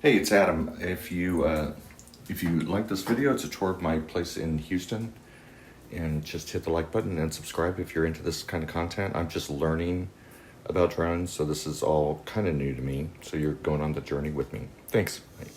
Hey, it's Adam. If you like this video, it's a tour of my place in Houston, and just hit the like button and subscribe if you're into this kind of content. I'm just learning about drones, so this is all kind of new to me. So you're going on the journey with me. Thanks. Bye.